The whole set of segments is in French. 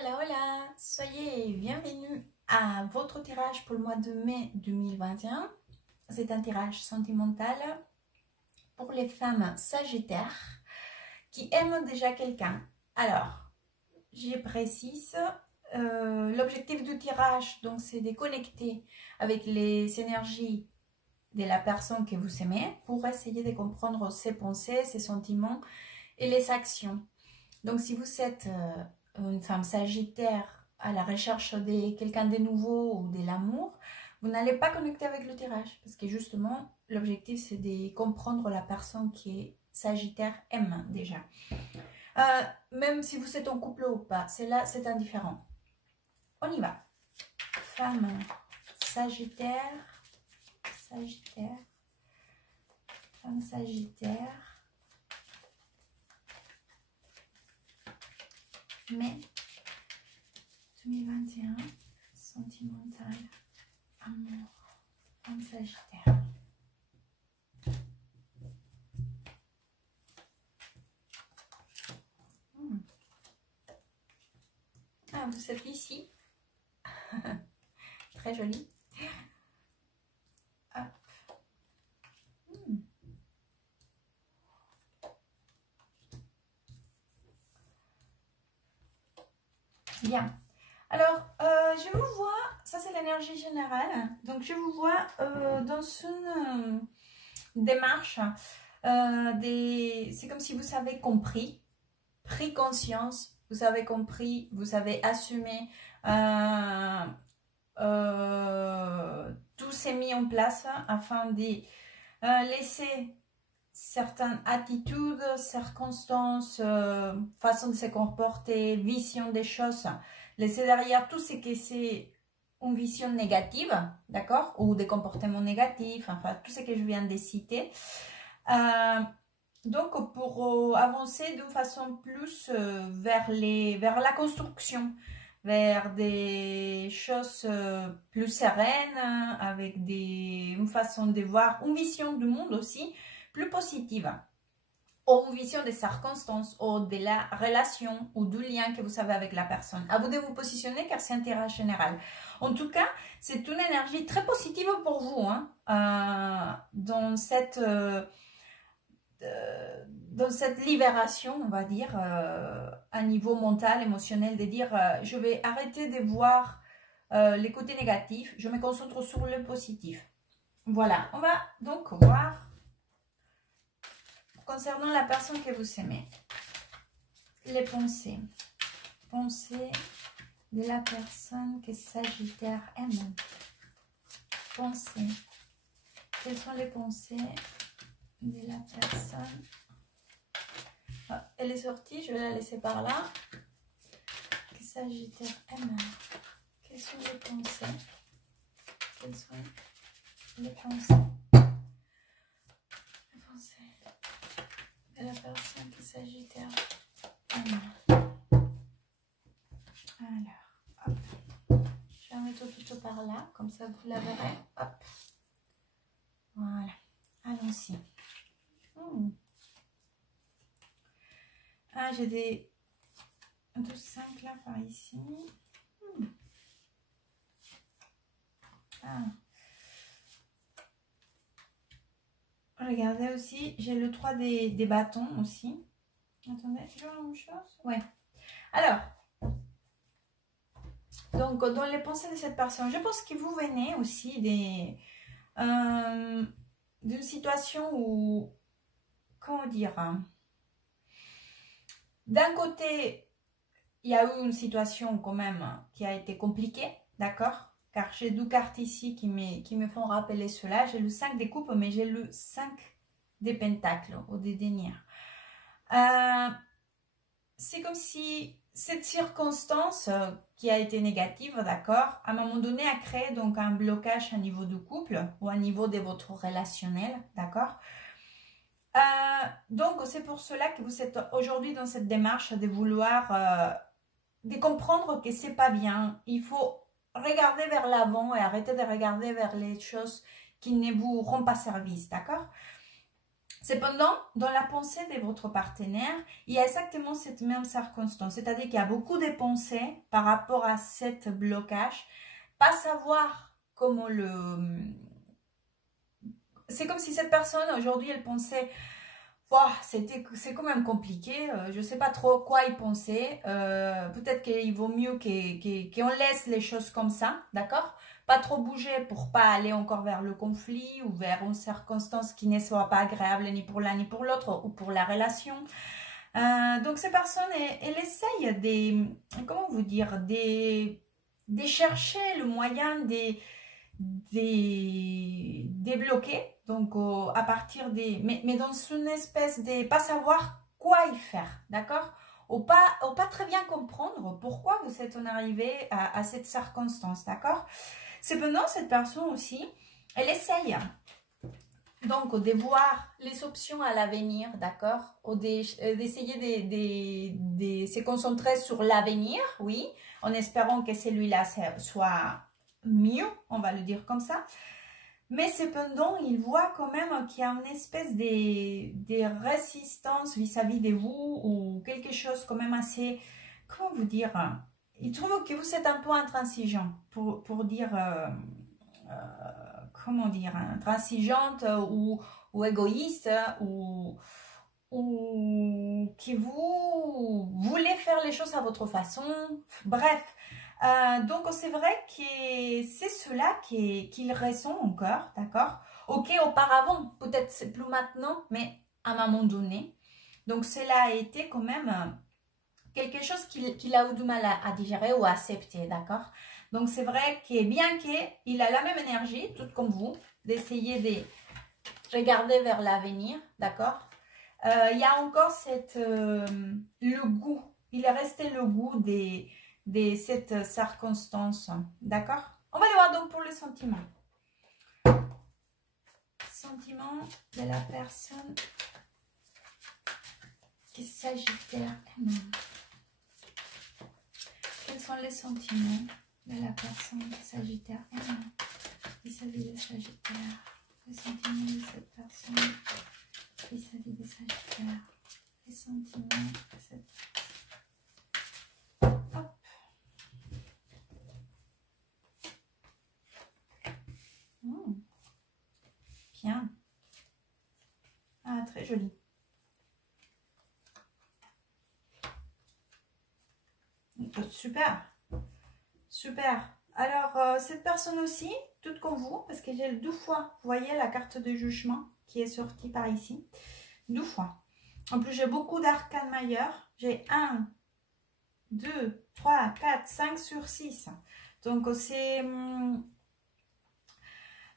Hola, hola, soyez bienvenus à votre tirage pour le mois de mai 2021. C'est un tirage sentimental pour les femmes sagittaires qui aiment déjà quelqu'un. Alors, je précise, l'objectif du tirage, donc, c'est de connecter avec les énergies de la personne que vous aimez pour essayer de comprendre ses pensées, ses sentiments et les actions. Donc, si vous êtes une femme sagittaire à la recherche de quelqu'un de nouveau ou de l'amour, vous n'allez pas connecter avec le tirage parce que justement, l'objectif, c'est de comprendre la personne qui est sagittaire aime déjà. Même si vous êtes en couple ou pas, c'est indifférent. On y va. Femme sagittaire, femme sagittaire. Mai 2021, sentimental, amour, femme sagittaire. Ah, vous êtes ici. Très joli. Hop. Bien. Alors, je vous vois, ça c'est l'énergie générale, donc je vous vois dans une démarche, c'est comme si vous avez compris, pris conscience, vous avez compris, vous avez assumé, tout s'est mis en place afin de laisser certaines attitudes, circonstances, façon de se comporter, vision des choses, laisser derrière tout ce que c'est une vision négative, d'accord, ou des comportements négatifs, enfin tout ce que je viens de citer. Donc pour avancer d'une façon plus vers la construction, vers des choses plus sereines, avec une façon de voir, une vision du monde aussi, plus positive, ou une vision des circonstances, ou de la relation, ou du lien que vous avez avec la personne. À vous de vous positionner car c'est un tirage général. En tout cas, c'est une énergie très positive pour vous, hein, dans cette libération, on va dire, à niveau mental, émotionnel, de dire je vais arrêter de voir les côtés négatifs, je me concentre sur le positif. Voilà, on va donc voir concernant la personne que vous aimez, les pensées de la personne que Sagittaire aime. Pensées. Quelles sont les pensées de la personne? Ah, elle est sortie, je vais la laisser par là. Que Sagittaire aime. Quelles sont les pensées? Quelles sont les pensées? Les pensées de la personne que Sagittaire aime. Alors, hop. Je vais mettre tout par là, comme ça vous la verrez. Hop. Voilà. Allons-y. Ah, j'ai des 5 là par ici. Ah. Regardez aussi, j'ai le 3 des bâtons aussi. Attendez, toujours la même chose? Ouais. Alors, donc dans les pensées de cette personne, je pense que vous venez aussi d'une situation où, comment dire, d'un côté, il y a eu une situation quand même qui a été compliquée, d'accord? Car j'ai 2 cartes ici qui me font rappeler cela. J'ai le 5 des coupes, mais j'ai le 5 des pentacles ou des deniers. C'est comme si cette circonstance qui a été négative, d'accord, à un moment donné a créé donc un blocage à niveau du couple ou à niveau de votre relationnel, d'accord. Donc c'est pour cela que vous êtes aujourd'hui dans cette démarche de vouloir de comprendre que c'est pas bien. Il faut regarder vers l'avant et arrêter de regarder vers les choses qui ne vous rendent pas service, d'accord. Cependant, dans la pensée de votre partenaire, il y a exactement cette même circonstance. C'est-à-dire qu'il y a beaucoup de pensées par rapport à cet blocage. Pas savoir comment le... C'est comme si cette personne, aujourd'hui, elle pensait... Wow, c'est quand même compliqué. Je ne sais pas trop quoi y penser. Peut-être qu'il vaut mieux qu'on laisse les choses comme ça, d'accord? Pas trop bouger pour pas aller encore vers le conflit ou vers une circonstance qui ne soit pas agréable ni pour l'un ni pour l'autre ou pour la relation. Donc ces personnes, elles essayent comment vous dire, de chercher le moyen de débloquer, donc à partir des... Mais dans une espèce de pas savoir quoi y faire, d'accord? Ou pas très bien comprendre pourquoi vous êtes en arrivé à cette circonstance, d'accord? Cependant, cette personne aussi, elle essaye donc de voir les options à l'avenir, d'accord? Ou d'essayer de se concentrer sur l'avenir, oui, en espérant que celui-là soit mieux, on va le dire comme ça. Mais cependant, il voit quand même qu'il y a une espèce de résistance vis-à-vis de vous ou quelque chose quand même assez, comment vous dire, il trouve que vous êtes un peu intransigeant pour dire, comment dire, intransigeante ou égoïste ou que vous voulez faire les choses à votre façon, bref. Donc c'est vrai que c'est cela qu'il ressent encore, d'accord? Ok, auparavant, peut-être c'est plus maintenant, mais à un moment donné. Donc cela a été quand même quelque chose qu'il a eu du mal à digérer ou à accepter, d'accord? Donc c'est vrai que bien qu'il a la même énergie, tout comme vous, d'essayer de regarder vers l'avenir, d'accord? Il y a encore le goût, il est resté le goût de cette circonstance, d'accord? On va aller voir donc pour le sentiment. Sentiment de la personne qui est Sagittaire. Quels sont les sentiments de la personne qui est Sagittaire vis-à-vis des Sagittaires? Les sentiments de cette personne vis-à-vis des Sagittaires. Les sentiments de cette personne. Hop. Bien. Ah, très joli. Super. Super. Alors, cette personne aussi, toute comme vous, parce que j'ai 2 fois, vous voyez la carte de jugement qui est sortie par ici. 2 fois. En plus, j'ai beaucoup d'arcanes majeurs. J'ai 1, 2, 3, 4, 5 sur 6. Donc, c'est...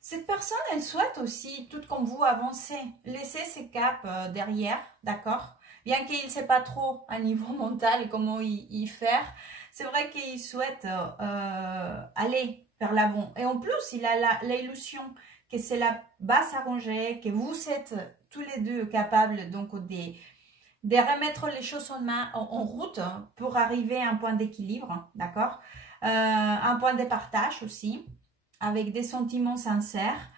Cette personne, elle souhaite aussi, tout comme vous, avancer, laisser ses caps derrière, d'accord? Bien qu'il ne sait pas trop à niveau mental comment y faire, c'est vrai qu'il souhaite aller vers l'avant. Et en plus, il a l'illusion que cela va s'arranger, que vous êtes tous les deux capables donc de remettre les choses en route pour arriver à un point d'équilibre, d'accord? Un point de partage aussi, avec des sentiments sincères.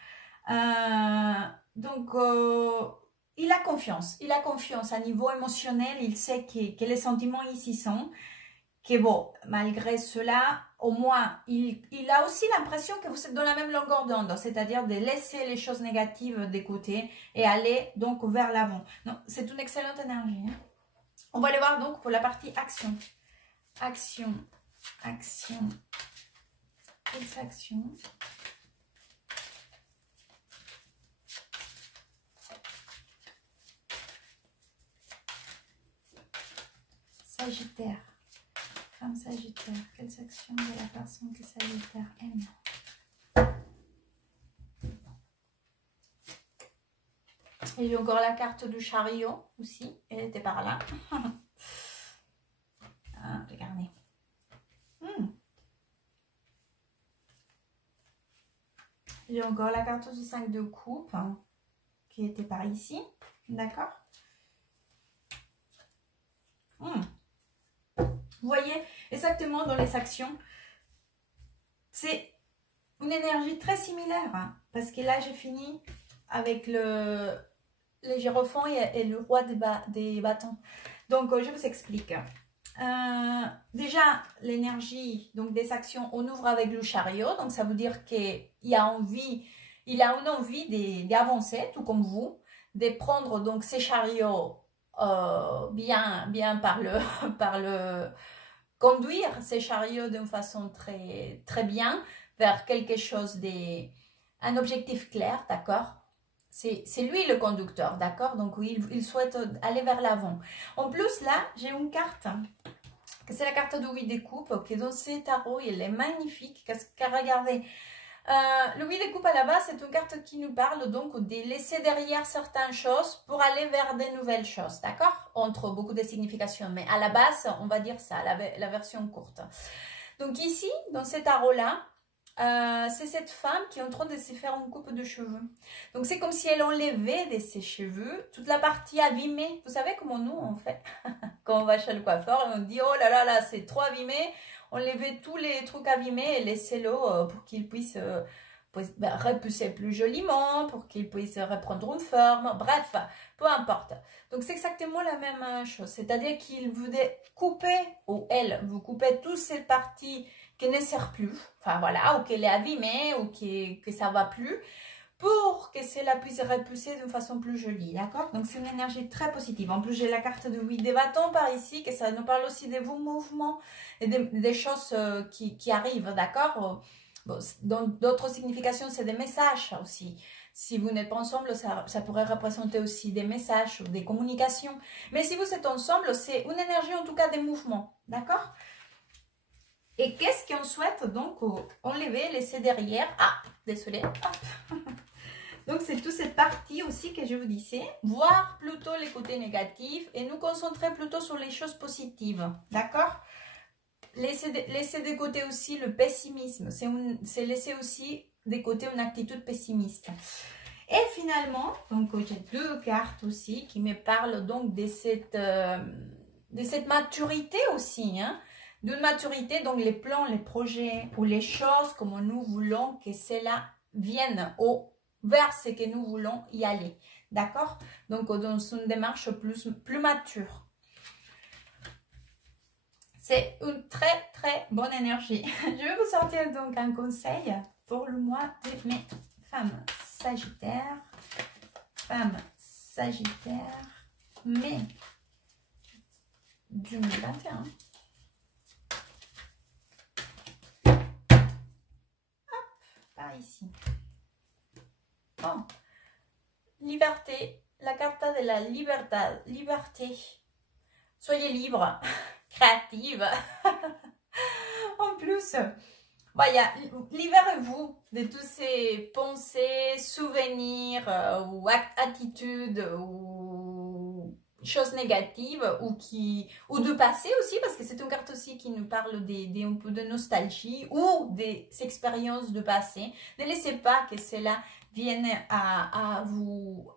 Donc, il a confiance à niveau émotionnel, il sait que les sentiments ici sont, que bon, malgré cela, au moins, il a aussi l'impression que vous êtes dans la même longueur d'onde, c'est-à-dire de laisser les choses négatives de côté et aller donc vers l'avant. Non, c'est une excellente énergie. Hein. On va aller voir donc pour la partie action. Action. Quelles actions? Sagittaire. Femme Sagittaire. Quelles actions de la personne que Sagittaire aime? Et j'ai encore la carte du chariot aussi. Elle était par là. Ah, regardez. J'ai encore la carte du 5 de coupe hein, qui était par ici. D'accord? Vous voyez exactement dans les actions, c'est une énergie très similaire. Hein, parce que là, j'ai fini avec le Hiérophant et le roi des bâtons. Donc, je vous explique. Déjà, l'énergie donc des actions, on ouvre avec le chariot. Donc, ça veut dire qu'il a une envie d'avancer, tout comme vous, de prendre donc ces chariots bien par le conduire ces chariots d'une façon très, très bien vers quelque chose un objectif clair, d'accord? C'est lui le conducteur, d'accord? Donc oui, il souhaite aller vers l'avant. En plus, là, j'ai une carte, c'est la carte de 8 de coupe, qui est dans ces tarots, elle est magnifique, car regardez, le 8 de coupe à la base, c'est une carte qui nous parle donc de laisser derrière certaines choses pour aller vers de nouvelles choses, d'accord? Entre beaucoup de significations, mais à la base, on va dire ça, la version courte. Donc ici, dans ces tarots-là, c'est cette femme qui est en train de se faire une coupe de cheveux. Donc c'est comme si elle enlevait de ses cheveux toute la partie abîmée. Vous savez comment nous on fait quand on va chez le coiffeur et on dit oh là là là c'est trop abîmé. Enlevez tous les trucs abîmés et laissez-le pour qu'il puisse repousser plus joliment, pour qu'il puisse reprendre une forme, bref, peu importe. Donc c'est exactement la même chose, c'est-à-dire qu'il voulait couper, ou elle, vous coupez toutes ces parties qui ne sert plus, enfin voilà, ou qu'elle est abîmée, ou que ça va plus, pour que cela puisse repousser d'une façon plus jolie, d'accord? Donc c'est une énergie très positive. En plus, j'ai la carte de 8 de bâtons par ici, que ça nous parle aussi de vos mouvements et des choses qui arrivent, d'accord? Bon, dans d'autres significations, c'est des messages aussi. Si vous n'êtes pas ensemble, ça pourrait représenter aussi des messages ou des communications. Mais si vous êtes ensemble, c'est une énergie en tout cas des mouvements, d'accord? Et qu'est-ce qu'on souhaite donc enlever, laisser derrière? Ah, désolé. Donc, c'est toute cette partie aussi que je vous disais. Voir plutôt les côtés négatifs et nous concentrer plutôt sur les choses positives. D'accord? Laisser de côté aussi le pessimisme. C'est laisser aussi de côté une attitude pessimiste. Et finalement, donc j'ai deux cartes aussi qui me parlent donc de cette maturité aussi, hein. D'une maturité, donc les plans, les projets ou les choses comme nous voulons que cela vienne vers ce que nous voulons y aller. D'accord? Donc, dans une démarche plus mature. C'est une très, très bonne énergie. Je vais vous sortir donc un conseil pour le mois de mai. Femme Sagittaire. Femme Sagittaire. Mai 2021. Par ici. Bon. Liberté. La carte de la liberté. Soyez libre, créative. En plus, voilà, libérez-vous de tous ces pensées, souvenirs ou attitudes ou choses négatives ou de passé aussi, parce que c'est une carte aussi qui nous parle un peu de nostalgie ou des expériences de passé. Ne laissez pas que cela vienne à vous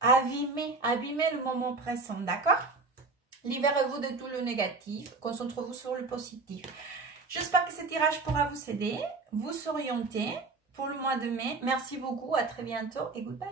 abîmer le moment présent, d'accord? Libérez-vous de tout le négatif, concentrez-vous sur le positif. J'espère que ce tirage pourra vous aider, vous orienter pour le mois de mai. Merci beaucoup, à très bientôt et goodbye.